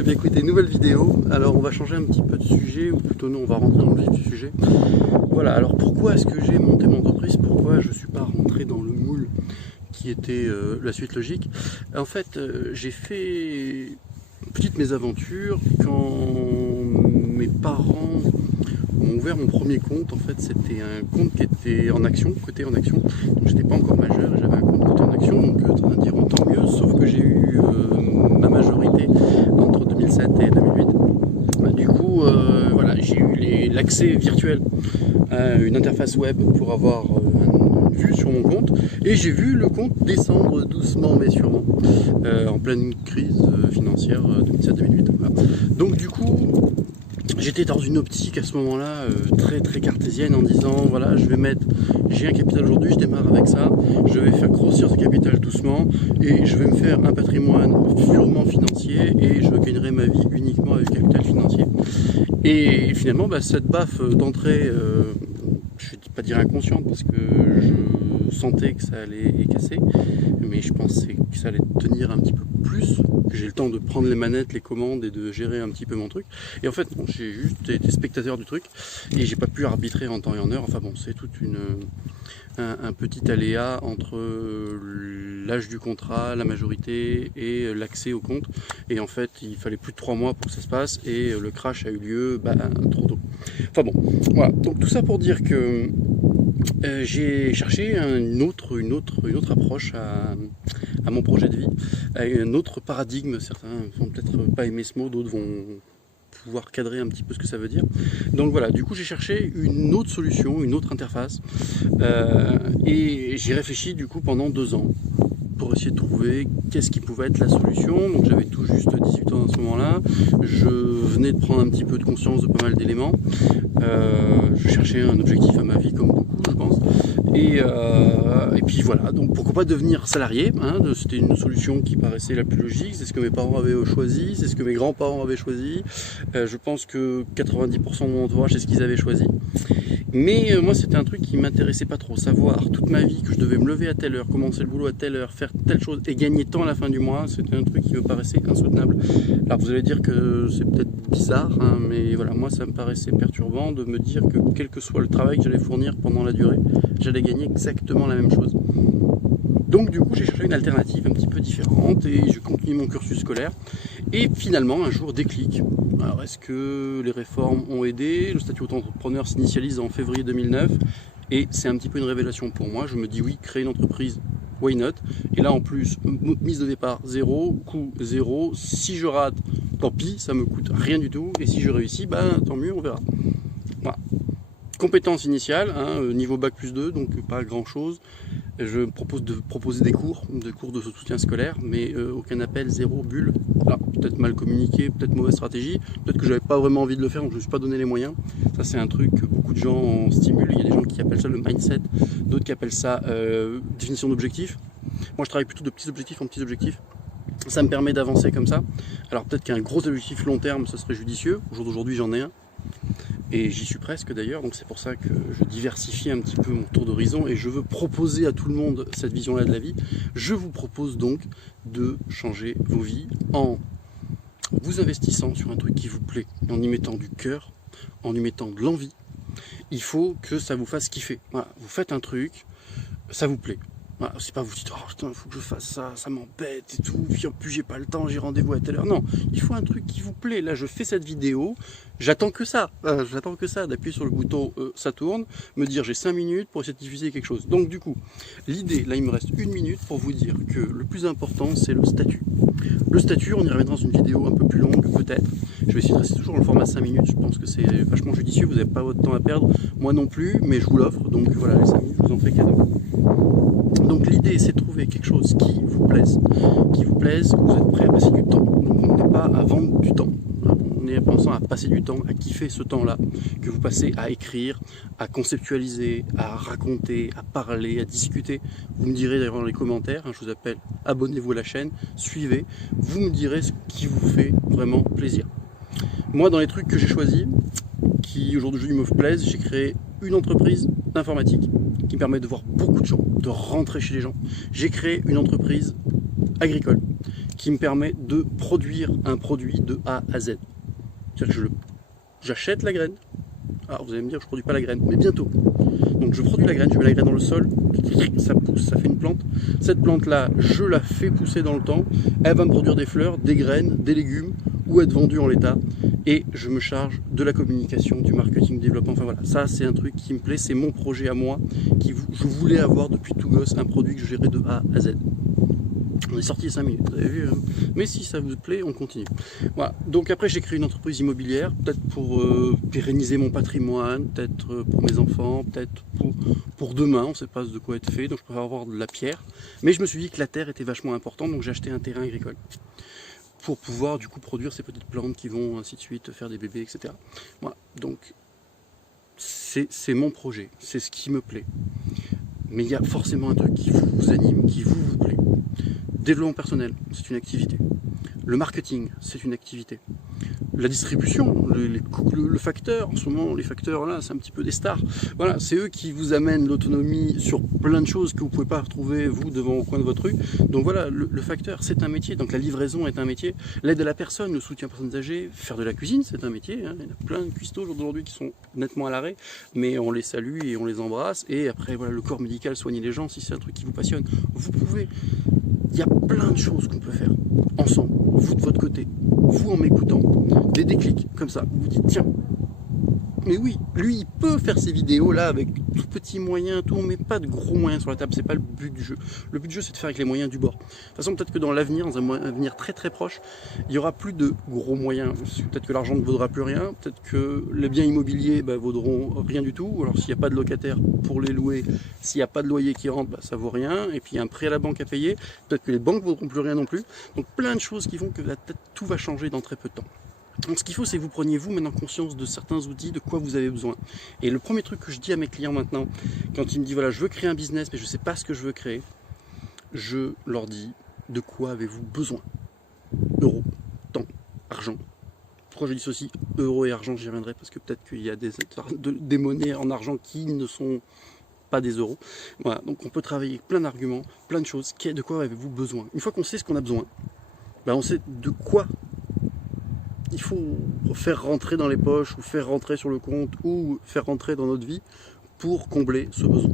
Eh bien écoutez, nouvelle vidéo. Alors on va changer un petit peu de sujet, ou plutôt non, on va rentrer dans le vif du sujet. Voilà, alors pourquoi est-ce que j'ai monté mon entreprise? Pourquoi je ne suis pas rentré dans le moule qui était la suite logique? En fait, j'ai fait une petite mésaventure quand mes parents ont ouvert mon premier compte. En fait, c'était un compte qui était en action, coté en action. Donc j'étais pas encore majeur, j'avais un compte coté en action, donc diront tant mieux, sauf que j'ai eu ma majorité entre 2007 et 2008. Du coup, voilà, j'ai eu l'accès virtuel à une interface web pour avoir une vue sur mon compte, et j'ai vu le compte descendre doucement mais sûrement en pleine crise financière 2007-2008. Voilà. Donc du coup, j'étais dans une optique à ce moment-là très cartésienne, en disant voilà, j'ai un capital aujourd'hui, je démarre avec ça, je vais faire grossir ce capital doucement et je vais me faire un patrimoine purement financier et je gagnerai ma vie uniquement avec le capital financier. Et finalement, cette baffe d'entrée, je ne vais pas dire inconsciente parce que je sentais que ça allait casser, mais je pensais que ça allait tenir un petit peu plus, que j'ai le temps de prendre les manettes, les commandes et de gérer un petit peu mon truc. Et en fait, bon, j'ai juste été spectateur du truc et j'ai pas pu arbitrer en temps et en heure. Enfin bon, c'est toute un petit aléa entre l'âge du contrat, la majorité et l'accès au compte. Et en fait, il fallait plus de 3 mois pour que ça se passe et le crash a eu lieu trop tôt. Enfin bon, voilà. Donc tout ça pour dire que j'ai cherché une autre approche à mon projet de vie, à un autre paradigme. Certains vont peut-être pas aimer ce mot, d'autres vont pouvoir cadrer un petit peu ce que ça veut dire. Donc voilà, du coup j'ai cherché une autre solution, une autre interface, et j'ai réfléchi du coup pendant 2 ans pour essayer de trouver qu'est-ce qui pouvait être la solution. Donc j'avais tout juste 18 ans à ce moment-là, je venais de prendre un petit peu de conscience de pas mal d'éléments, je cherchais un objectif à ma vie comme beaucoup je pense, et puis voilà, donc pourquoi pas devenir salarié, hein, c'était une solution qui paraissait la plus logique, c'est ce que mes parents avaient choisi, c'est ce que mes grands-parents avaient choisi, je pense que 90% de mon entourage c'est ce qu'ils avaient choisi. Mais moi c'était un truc qui m'intéressait pas trop, savoir toute ma vie que je devais me lever à telle heure, commencer le boulot à telle heure, faire telle chose et gagner tant à la fin du mois, c'était un truc qui me paraissait insoutenable. Alors vous allez dire que c'est peut-être bizarre, hein, mais voilà, moi ça me paraissait perturbant de me dire que quel que soit le travail que j'allais fournir pendant la durée, j'allais gagner exactement la même chose. Donc du coup j'ai cherché une alternative un petit peu différente et je continue mon cursus scolaire. Et finalement un jour déclic. Alors est-ce que les réformes ont aidé? Le statut auto-entrepreneur s'initialise en février 2009 et c'est un petit peu une révélation pour moi. Je me dis oui, créer une entreprise, why not? Et là en plus, mise de départ 0, coût 0. Si je rate, tant pis, ça me coûte rien du tout. Et si je réussis, tant mieux, on verra. Voilà. Compétences initiales, hein, niveau bac plus 2, donc pas grand chose. Je propose de proposer des cours de soutien scolaire, mais aucun appel, zéro bulle. Alors peut-être mal communiqué, peut-être mauvaise stratégie, peut-être que j'avais pas vraiment envie de le faire, donc je ne me suis pas donné les moyens. Ça c'est un truc que beaucoup de gens stimulent. Il y a des gens qui appellent ça le mindset, d'autres qui appellent ça définition d'objectifs. Moi je travaille plutôt de petits objectifs en petits objectifs. Ça me permet d'avancer comme ça. Alors peut-être qu'un gros objectif long terme, ce serait judicieux. Au jour d'aujourd'hui j'en ai un. Et j'y suis presque d'ailleurs, donc c'est pour ça que je diversifie un petit peu mon tour d'horizon et je veux proposer à tout le monde cette vision-là de la vie. Je vous propose donc de changer vos vies en vous investissant sur un truc qui vous plaît, en y mettant du cœur, en y mettant de l'envie. Il faut que ça vous fasse kiffer. Voilà, vous faites un truc, ça vous plaît. Voilà, c'est pas vous dites oh putain, faut que je fasse ça, ça m'embête et tout, puis en plus j'ai pas le temps, j'ai rendez-vous à telle heure. Non, il faut un truc qui vous plaît. Là je fais cette vidéo, j'attends que ça, d'appuyer sur le bouton ça tourne, me dire j'ai 5 minutes pour essayer de diffuser quelque chose. Donc du coup, l'idée, là il me reste 1 minute pour vous dire que le plus important c'est le statut. Le statut, on y reviendra dans une vidéo un peu plus longue peut-être. Je vais essayer de rester toujours dans le format 5 minutes, je pense que c'est vachement judicieux, vous n'avez pas votre temps à perdre, moi non plus, mais je vous l'offre, donc voilà les 5 minutes, je vous en fais cadeau. Donc l'idée c'est de trouver quelque chose qui vous plaise, où vous êtes prêt à passer du temps. Donc on n'est pas à vendre du temps, on est pensant à passer du temps, à kiffer ce temps-là, que vous passez à écrire, à conceptualiser, à raconter, à parler, à discuter. Vous me direz d'ailleurs dans les commentaires, hein, je vous appelle, abonnez-vous à la chaîne, suivez, vous me direz ce qui vous fait vraiment plaisir. Moi dans les trucs que j'ai choisis, qui aujourd'hui me plaisent, j'ai créé une entreprise d'informatique qui permet de voir beaucoup de gens, de rentrer chez les gens. J'ai créé une entreprise agricole qui me permet de produire un produit de A à Z. C'est-à-dire que j'achète la graine. Alors vous allez me dire que je ne produis pas la graine, mais bientôt. Donc je produis la graine, je mets la graine dans le sol, ça pousse, ça fait une plante. Cette plante-là, je la fais pousser dans le temps, elle va me produire des fleurs, des graines, des légumes, ou être vendue en l'état. Et je me charge de la communication, du marketing, du développement. Enfin voilà, ça c'est un truc qui me plaît, c'est mon projet à moi, je voulais avoir depuis tout gosse un produit que je gérais de A à Z. On est sorti 5 minutes, vous avez vu, hein. Mais si ça vous plaît, on continue. Voilà. Donc après j'ai créé une entreprise immobilière, peut-être pour pérenniser mon patrimoine, peut-être pour mes enfants, peut-être pour demain, on ne sait pas de quoi être fait, donc je préfère avoir de la pierre. Mais je me suis dit que la terre était vachement importante, donc j'ai acheté un terrain agricole pour pouvoir du coup produire ces petites plantes qui vont ainsi de suite faire des bébés, etc. Voilà. Donc c'est mon projet, c'est ce qui me plaît. Mais il y a forcément un truc qui vous anime, qui vous plaît. Développement personnel, c'est une activité. Le marketing, c'est une activité. La distribution, le facteur, en ce moment, les facteurs, là, c'est un petit peu des stars. Voilà, c'est eux qui vous amènent l'autonomie sur plein de choses que vous ne pouvez pas retrouver, vous, devant au coin de votre rue. Donc voilà, le facteur, c'est un métier. Donc la livraison est un métier. L'aide à la personne, le soutien aux personnes âgées, faire de la cuisine, c'est un métier. Hein. Il y a plein de cuistots aujourd'hui qui sont nettement à l'arrêt, mais on les salue et on les embrasse. Et après, voilà, le corps médical, soigner les gens, si c'est un truc qui vous passionne, vous pouvez. Il y a plein de choses qu'on peut faire ensemble, vous de votre côté, vous en m'écoutant, des déclics comme ça, vous vous dites tiens, mais oui, lui il peut faire ces vidéos là avec tout petits moyens, tout, on met pas de gros moyens sur la table, c'est pas le but du jeu. Le but du jeu c'est de faire avec les moyens du bord. De toute façon peut-être que dans l'avenir, dans un avenir très très proche, il y aura plus de gros moyens, peut-être que l'argent ne vaudra plus rien, peut-être que les biens immobiliers vaudront rien du tout, alors s'il n'y a pas de locataire pour les louer, s'il n'y a pas de loyer qui rentre, ça vaut rien, et puis il y a un prêt à la banque à payer, peut-être que les banques ne vaudront plus rien non plus, donc plein de choses qui font que peut-être tout va changer dans très peu de temps. Donc ce qu'il faut, c'est que vous preniez vous maintenant conscience de certains outils, de quoi vous avez besoin. Et le premier truc que je dis à mes clients maintenant, quand ils me disent voilà, je veux créer un business, mais je ne sais pas ce que je veux créer, je leur dis de quoi avez-vous besoin? Euros, temps, argent. Pourquoi je dis ceci? Euros et argent, j'y reviendrai parce que peut-être qu'il y a des monnaies en argent qui ne sont pas des euros. Voilà, donc on peut travailler avec plein d'arguments, plein de choses. De quoi avez-vous besoin? Une fois qu'on sait ce qu'on a besoin, on sait de quoi il faut faire rentrer dans les poches, ou faire rentrer sur le compte, ou faire rentrer dans notre vie pour combler ce besoin.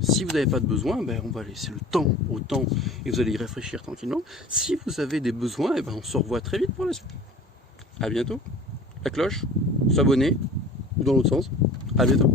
Si vous n'avez pas de besoin, on va laisser le temps au temps et vous allez y réfléchir tranquillement. Si vous avez des besoins, on se revoit très vite pour la suite. A bientôt. La cloche, s'abonner, ou dans l'autre sens. A bientôt.